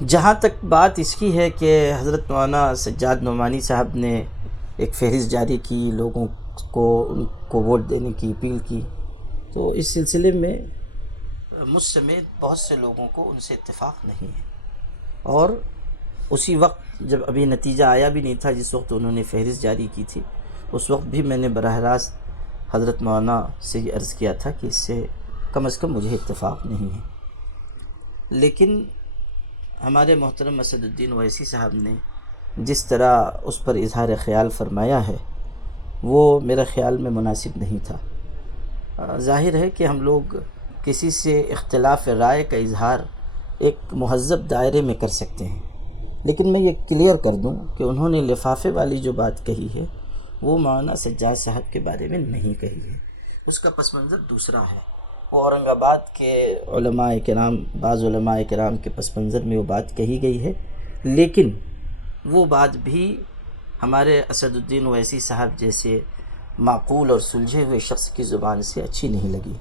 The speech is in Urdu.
جہاں تک بات اس کی ہے کہ حضرت مولانا سجاد نعمانی صاحب نے ایک فہرست جاری کی، لوگوں کو ان کو ووٹ دینے کی اپیل کی، تو اس سلسلے میں مجھ سمیت بہت سے لوگوں کو ان سے اتفاق نہیں ہے۔ اور اسی وقت جب ابھی نتیجہ آیا بھی نہیں تھا، جس وقت انہوں نے فہرست جاری کی تھی، اس وقت بھی میں نے براہ راست حضرت مولانا سے یہ عرض کیا تھا کہ اس سے کم از کم مجھے اتفاق نہیں ہے۔ لیکن ہمارے محترم اسد الدین اویسی صاحب نے جس طرح اس پر اظہار خیال فرمایا ہے وہ میرے خیال میں مناسب نہیں تھا۔ ظاہر ہے کہ ہم لوگ کسی سے اختلاف رائے کا اظہار ایک مہذب دائرے میں کر سکتے ہیں، لیکن میں یہ کلیئر کر دوں کہ انہوں نے لفافے والی جو بات کہی ہے وہ مولانا سجاد صاحب کے بارے میں نہیں کہی ہے، اس کا پس منظر دوسرا ہے۔ وہ اورنگ آباد کے علماء کرام، بعض علماء کرام کے پس منظر میں وہ بات کہی گئی ہے، لیکن وہ بات بھی ہمارے اسد الدین اویسی صاحب جیسے معقول اور سلجھے ہوئے شخص کی زبان سے اچھی نہیں لگی۔